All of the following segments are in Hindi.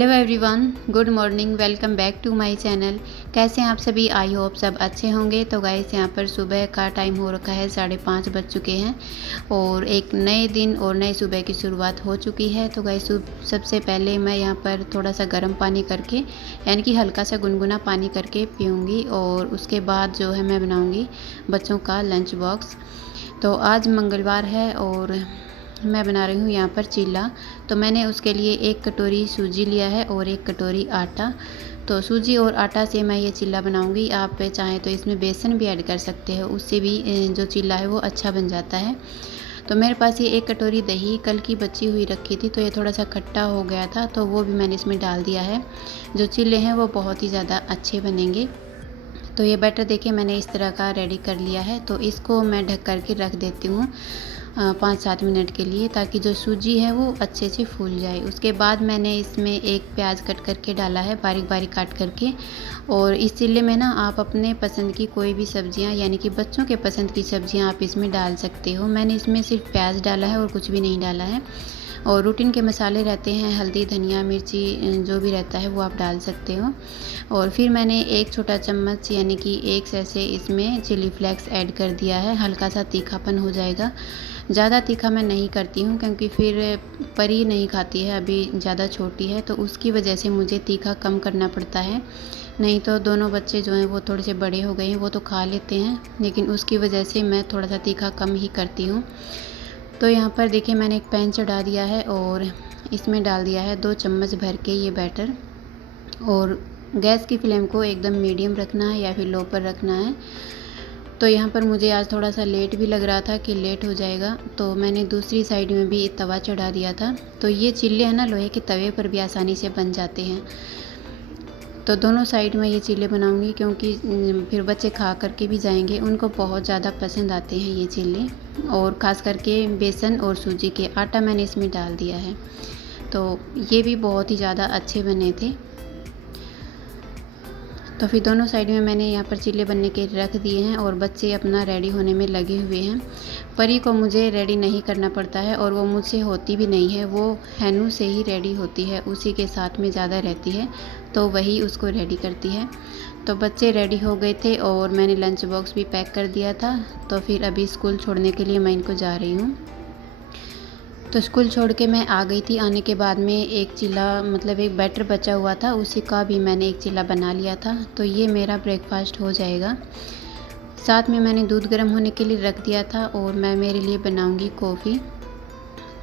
Hello everyone, good morning. Welcome back to my channel. कैसे हैं आप सभी? आई होप सब अच्छे होंगे। तो गाइस, यहाँ पर सुबह का टाइम हो रखा है, 5:30 बज चुके हैं और एक नए दिन और नए सुबह की शुरुआत हो चुकी है। तो गाइस, सबसे पहले मैं यहाँ पर थोड़ा सा गर्म पानी करके, यानी कि हल्का सा गुनगुना पानी करके पीऊँगी और उसके बाद जो है मैं बनाऊँगी बच्चों का लंच बॉक्स। तो आज मंगलवार है और मैं बना रही हूँ यहाँ पर चीला। तो मैंने उसके लिए 1 कटोरी सूजी लिया है और 1 कटोरी आटा। तो सूजी और आटा से मैं ये चीला बनाऊँगी। आप चाहें तो इसमें बेसन भी ऐड कर सकते हो, उससे भी जो चीला है वो अच्छा बन जाता है। तो मेरे पास ये 1 कटोरी दही कल की बची हुई रखी थी, तो ये थोड़ा सा खट्टा हो गया था, तो वो भी मैंने इसमें डाल दिया है। जो चीले हैं वो बहुत ही ज़्यादा अच्छे बनेंगे। तो ये बैटर देखिए मैंने इस तरह का रेडी कर लिया है। तो इसको मैं ढक कर के रख देती हूँ 5-7 मिनट के लिए, ताकि जो सूजी है वो अच्छे से फूल जाए। उसके बाद मैंने इसमें एक प्याज कट करके डाला है, बारीक बारीक काट करके। और इस चीले में ना आप अपने पसंद की कोई भी सब्जियां, यानी कि बच्चों के पसंद की सब्जियां आप इसमें डाल सकते हो। मैंने इसमें सिर्फ प्याज डाला है और कुछ भी नहीं डाला है। और रूटीन के मसाले रहते हैं, हल्दी, धनिया, मिर्ची, जो भी रहता है वो आप डाल सकते हो। और फिर मैंने 1 छोटा चम्मच यानी कि 1 सैशे इसमें चिली फ्लेक्स ऐड कर दिया है। हल्का सा तीखापन हो जाएगा। ज़्यादा तीखा मैं नहीं करती हूँ क्योंकि फिर परी नहीं खाती है, अभी ज़्यादा छोटी है, तो उसकी वजह से मुझे तीखा कम करना पड़ता है। नहीं तो दोनों बच्चे जो हैं वो थोड़े से बड़े हो गए हैं, वो तो खा लेते हैं, लेकिन उसकी वजह से मैं थोड़ा सा तीखा कम ही करती हूँ। तो यहाँ पर देखिए मैंने एक पैन चढ़ा दिया है और इसमें डाल दिया है 2 चम्मच भर के ये बैटर। और गैस की फ्लेम को एकदम मीडियम रखना है या फिर लो पर रखना है। तो यहाँ पर मुझे आज थोड़ा सा लेट भी लग रहा था कि लेट हो जाएगा, तो मैंने दूसरी साइड में भी तवा चढ़ा दिया था। तो ये चिल्ले हैं ना, लोहे के तवे पर भी आसानी से बन जाते हैं। तो दोनों साइड में ये चीले बनाऊंगी क्योंकि फिर बच्चे खा करके भी जाएंगे, उनको बहुत ज़्यादा पसंद आते हैं ये चीले। और ख़ास करके बेसन और सूजी के आटा मैंने इसमें डाल दिया है, तो ये भी बहुत ही ज़्यादा अच्छे बने थे। तो फिर दोनों साइड में मैंने यहाँ पर चीले बनने के रख दिए हैं और बच्चे अपना रेडी होने में लगे हुए हैं। परी को मुझे रेडी नहीं करना पड़ता है और वो मुझसे होती भी नहीं है, वो हैनू से ही रेडी होती है, उसी के साथ में ज़्यादा रहती है, तो वही उसको रेडी करती है। तो बच्चे रेडी हो गए थे और मैंने लंच बॉक्स भी पैक कर दिया था। तो फिर अभी स्कूल छोड़ने के लिए मैं इनको जा रही हूँ। तो स्कूल छोड़ के मैं आ गई थी। आने के बाद में एक चीला, मतलब एक बैटर बचा हुआ था, उसी का भी मैंने एक चीला बना लिया था। तो ये मेरा ब्रेकफास्ट हो जाएगा। साथ में मैंने दूध गर्म होने के लिए रख दिया था और मैं मेरे लिए बनाऊंगी कॉफ़ी।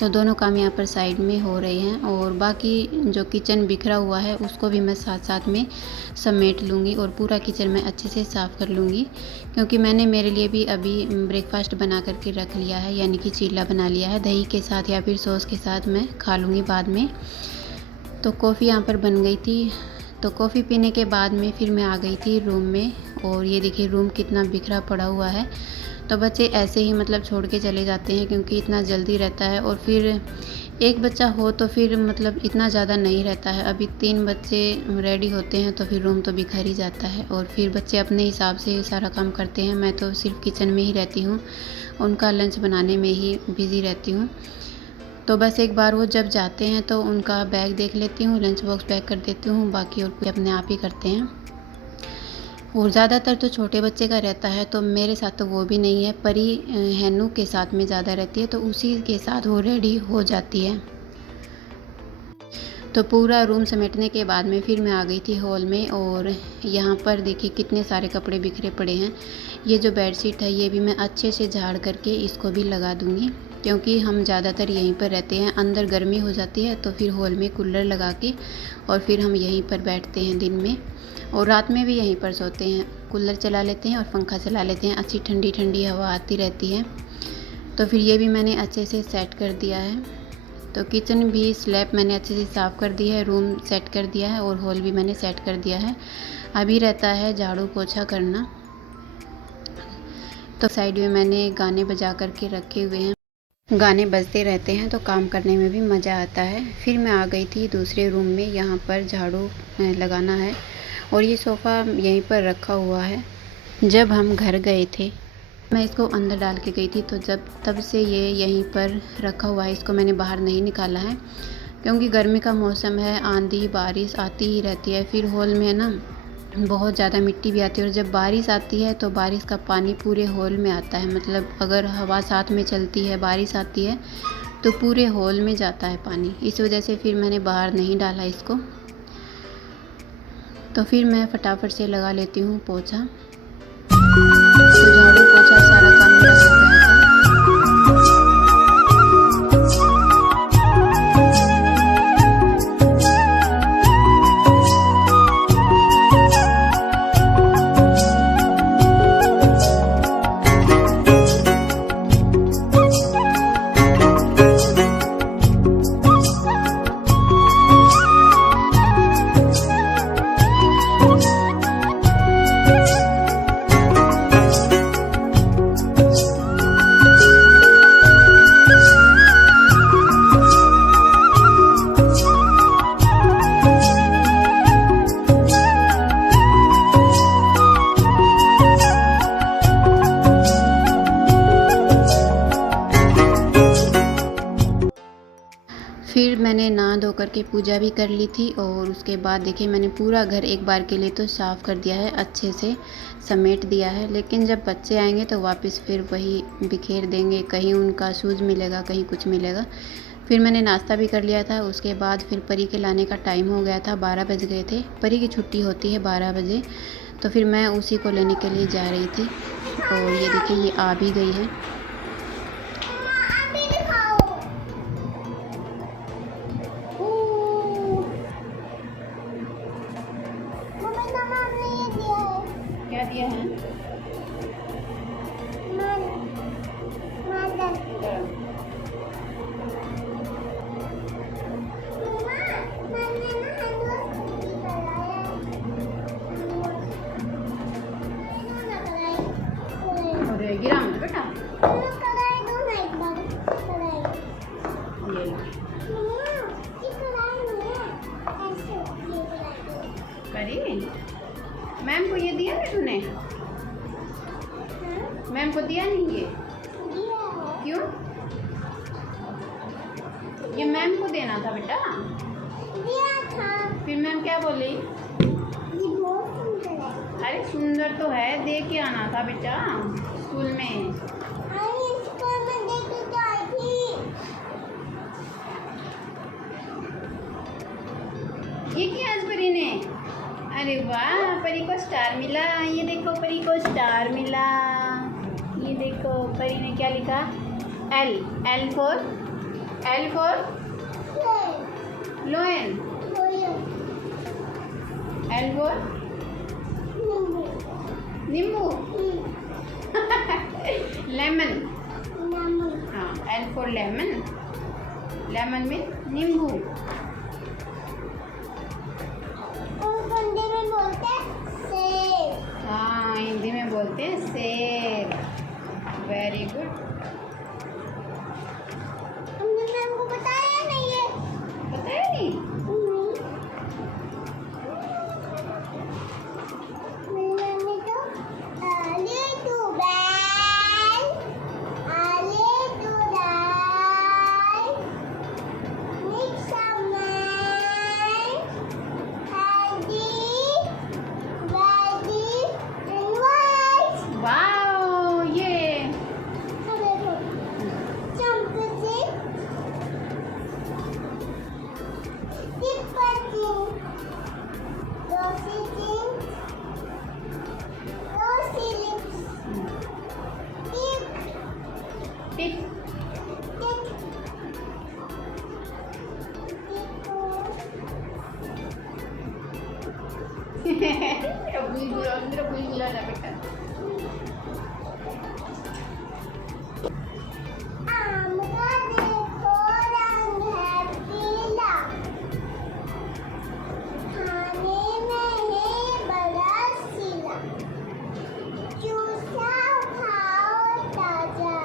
तो दोनों काम यहाँ पर साइड में हो रहे हैं और बाकी जो किचन बिखरा हुआ है उसको भी मैं साथ साथ में समेट लूँगी और पूरा किचन में अच्छे से साफ़ कर लूँगी, क्योंकि मैंने मेरे लिए भी अभी ब्रेकफास्ट बना करके रख लिया है, यानी कि चीला बना लिया है। दही के साथ या फिर सॉस के साथ मैं खा लूँगी बाद में। तो कॉफ़ी यहाँ पर बन गई थी। तो कॉफ़ी पीने के बाद में फिर मैं आ गई थी रूम में और ये देखिए रूम कितना बिखरा पड़ा हुआ है। तो बच्चे ऐसे ही मतलब छोड़ के चले जाते हैं क्योंकि इतना जल्दी रहता है, और फिर एक बच्चा हो तो फिर मतलब इतना ज़्यादा नहीं रहता है। अभी 3 बच्चे रेडी होते हैं तो फिर रूम तो बिखर ही जाता है और फिर बच्चे अपने हिसाब से सारा काम करते हैं। मैं तो सिर्फ किचन में ही रहती हूँ, उनका लंच बनाने में ही बिज़ी रहती हूँ। तो बस एक बार वो जब जाते हैं तो उनका बैग देख लेती हूँ, लंच बॉक्स पैक कर देती हूँ, बाकी और कोई अपने आप ही करते हैं। और ज़्यादातर तो छोटे बच्चे का रहता है, तो मेरे साथ तो वो भी नहीं है। परी हैनू के साथ में ज़्यादा रहती है, तो उसी के साथ वो रेडी हो जाती है। तो पूरा रूम समेटने के बाद में फिर मैं आ गई थी हॉल में और यहाँ पर देखिए कितने सारे कपड़े बिखरे पड़े हैं। ये जो बेडशीट है ये भी मैं अच्छे से झाड़ करके इसको भी लगा दूँगी, क्योंकि हम ज़्यादातर यहीं पर रहते हैं। अंदर गर्मी हो जाती है तो फिर हॉल में कूलर लगा के और फिर हम यहीं पर बैठते हैं दिन में, और रात में भी यहीं पर सोते हैं। कूलर चला लेते हैं और पंखा चला लेते हैं, अच्छी ठंडी ठंडी हवा आती रहती है। तो फिर ये भी मैंने अच्छे से सेट कर दिया है। तो किचन भी स्लैब मैंने अच्छे से साफ़ कर दिया है, रूम सेट कर दिया है और हॉल भी मैंने सेट कर दिया है। अभी रहता है झाड़ू पोछा करना। तो साइड में मैंने गाने बजा कर के रखे हुए हैं, गाने बजते रहते हैं तो काम करने में भी मज़ा आता है। फिर मैं आ गई थी दूसरे रूम में, यहाँ पर झाड़ू लगाना है और ये सोफ़ा यहीं पर रखा हुआ है। जब हम घर गए थे मैं इसको अंदर डाल के गई थी, तो तब से ये यहीं पर रखा हुआ है, इसको मैंने बाहर नहीं निकाला है। क्योंकि गर्मी का मौसम है, आंधी बारिश आती ही रहती है। फिर हॉल में है ना बहुत ज़्यादा मिट्टी भी आती है, और जब बारिश आती है तो बारिश का पानी पूरे हॉल में आता है। मतलब अगर हवा साथ में चलती है, बारिश आती है तो पूरे हॉल में जाता है पानी। इस वजह से फिर मैंने बाहर नहीं डाला इसको। तो फिर मैं फटाफट से लगा लेती हूँ पोछा। तो झाड़ू पोछा सारा काम मेरा हो गया था। फिर मैंने नहा धो करके पूजा भी कर ली थी, और उसके बाद देखिए मैंने पूरा घर एक बार के लिए तो साफ़ कर दिया है, अच्छे से समेट दिया है। लेकिन जब बच्चे आएंगे तो वापस फिर वही बिखेर देंगे, कहीं उनका शूज़ मिलेगा, कहीं कुछ मिलेगा। फिर मैंने नाश्ता भी कर लिया था। उसके बाद फिर परी के लाने का टाइम हो गया था, 12 बज गए थे। परी की छुट्टी होती है 12 बजे, तो फिर मैं उसी को लेने के लिए जा रही थी। और ये देखिए ये आ भी गई है। क्या दिया है? अरे गिरा मत बेटा। परी, मैम को ये दिया है तूने? मैम को दिया नहीं ये? क्यों? ये मैम को देना था बेटा। दिया था। फिर मैम क्या बोली? ये बहुत सुंदर है। अरे सुंदर तो है, दे के आना था बेटा स्कूल में। अरे स्कूल में दे के तो आई थी। ये क्या आज परी ने? अरे वाह, परी को स्टार मिला। ये देखो परी को स्टार मिला। ये देखो परी ने क्या लिखा? L. L for लोयन। L for नींबू। लेमन। हाँ, L for lemon. Lemon mean नींबू। हिंदी में बोलते हैं सेब। हाँ, हिंदी में बोलते हैं सेब। Very good. हमने मैम को बताया नहीं है। बताया नहीं? मेरी मैम ने तो आले टू बैल, आले टू दाल, मिक्स मैन, healthy, veggie and white. Wow, ये टिक। मेरा बुलबुला ना बेटा। आम का देखो रंग है पीला, खाने में है बड़ा सीला, चूसा खाओ ताजा।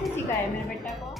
कैसे सिखाया मेरे बेटा को?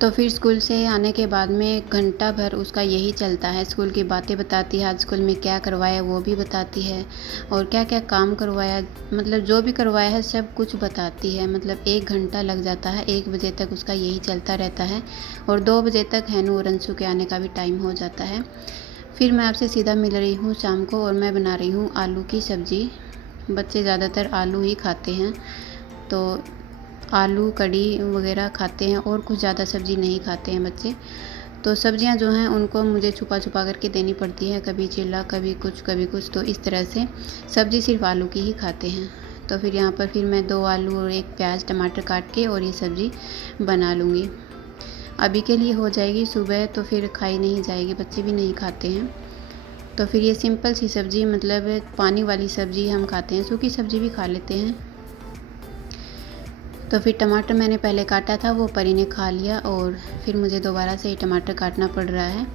तो फिर स्कूल से आने के बाद में घंटा भर उसका यही चलता है, स्कूल की बातें बताती है, आज स्कूल में क्या करवाया वो भी बताती है और क्या क्या काम करवाया, मतलब जो भी करवाया है सब कुछ बताती है। मतलब 1 घंटा लग जाता है, 1 बजे तक उसका यही चलता रहता है और 2 बजे तक हैनू और अंशु के आने का भी टाइम हो जाता है। फिर मैं आपसे सीधा मिल रही हूँ शाम को और मैं बना रही हूँ आलू की सब्ज़ी। बच्चे ज़्यादातर आलू ही खाते हैं, तो आलू कढ़ी वगैरह खाते हैं और कुछ ज़्यादा सब्ज़ी नहीं खाते हैं बच्चे। तो सब्ज़ियां जो हैं उनको मुझे छुपा छुपा करके देनी पड़ती है, कभी चिल्ला कभी कुछ, तो इस तरह से सब्ज़ी सिर्फ आलू की ही खाते हैं। तो फिर यहाँ पर फिर मैं 2 आलू और 1 प्याज टमाटर काट के और ये सब्ज़ी बना लूँगी। अभी के लिए हो जाएगी, सुबह तो फिर खाई नहीं जाएगी, बच्चे भी नहीं खाते हैं। तो फिर ये सिंपल सी सब्ज़ी, मतलब पानी वाली सब्ज़ी हम खाते हैं, सूखी सब्ज़ी भी खा लेते हैं। तो फिर टमाटर मैंने पहले काटा था, वो परी ने खा लिया और फिर मुझे दोबारा से टमाटर काटना पड़ रहा है।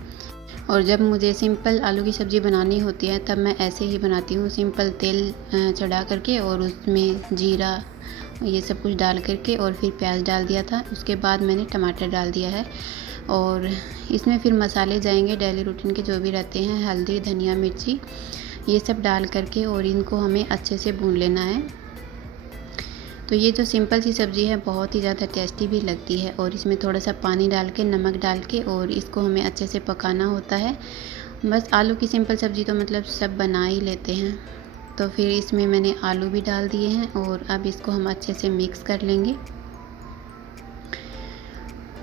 और जब मुझे सिंपल आलू की सब्ज़ी बनानी होती है तब मैं ऐसे ही बनाती हूँ, सिंपल तेल चढ़ा करके और उसमें जीरा ये सब कुछ डाल करके और फिर प्याज डाल दिया था, उसके बाद मैंने टमाटर डाल दिया है। और इसमें फिर मसाले जाएंगे डेली रूटीन के जो भी रहते हैं, हल्दी धनिया मिर्ची ये सब डाल करके और इनको हमें अच्छे से भून लेना है। तो ये जो सिंपल सी सब्ज़ी है बहुत ही ज़्यादा टेस्टी भी लगती है और इसमें थोड़ा सा पानी डाल के नमक डाल के और इसको हमें अच्छे से पकाना होता है। बस आलू की सिंपल सब्ज़ी तो मतलब सब बना ही लेते हैं। तो फिर इसमें मैंने आलू भी डाल दिए हैं और अब इसको हम अच्छे से मिक्स कर लेंगे।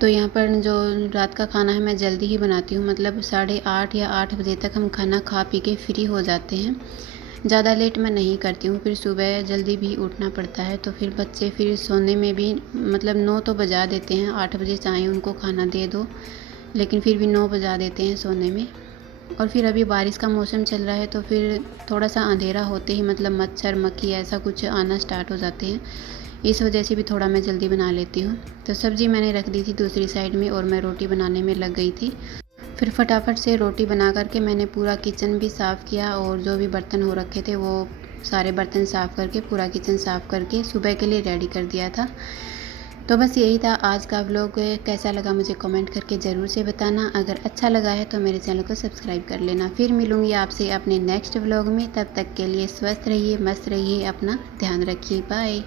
तो यहाँ पर जो रात का खाना है मैं जल्दी ही बनाती हूँ, मतलब 8:30 या 8 बजे तक हम खाना खा पी के फ्री हो जाते हैं। ज़्यादा लेट मैं नहीं करती हूँ, फिर सुबह जल्दी भी उठना पड़ता है। तो फिर बच्चे फिर सोने में भी मतलब 9 तो बजा देते हैं, 8 बजे चाहे उनको खाना दे दो लेकिन फिर भी 9 बजा देते हैं सोने में। और फिर अभी बारिश का मौसम चल रहा है तो फिर थोड़ा सा अंधेरा होते ही मतलब मच्छर मक्खी ऐसा कुछ आना स्टार्ट हो जाते हैं, इस वजह से भी थोड़ा मैं जल्दी बना लेती हूँ। तो सब्ज़ी मैंने रख दी थी दूसरी साइड में और मैं रोटी बनाने में लग गई थी। फिर फटाफट से रोटी बना करके मैंने पूरा किचन भी साफ़ किया और जो भी बर्तन हो रखे थे वो सारे बर्तन साफ़ करके पूरा किचन साफ़ करके सुबह के लिए रेडी कर दिया था। तो बस यही था आज का व्लॉग। कैसा लगा मुझे कमेंट करके ज़रूर से बताना, अगर अच्छा लगा है तो मेरे चैनल को सब्सक्राइब कर लेना। फिर मिलूँगी आपसे अपने नेक्स्ट व्लॉग में, तब तक के लिए स्वस्थ रहिए, मस्त रहिए, अपना ध्यान रखिए, बाय।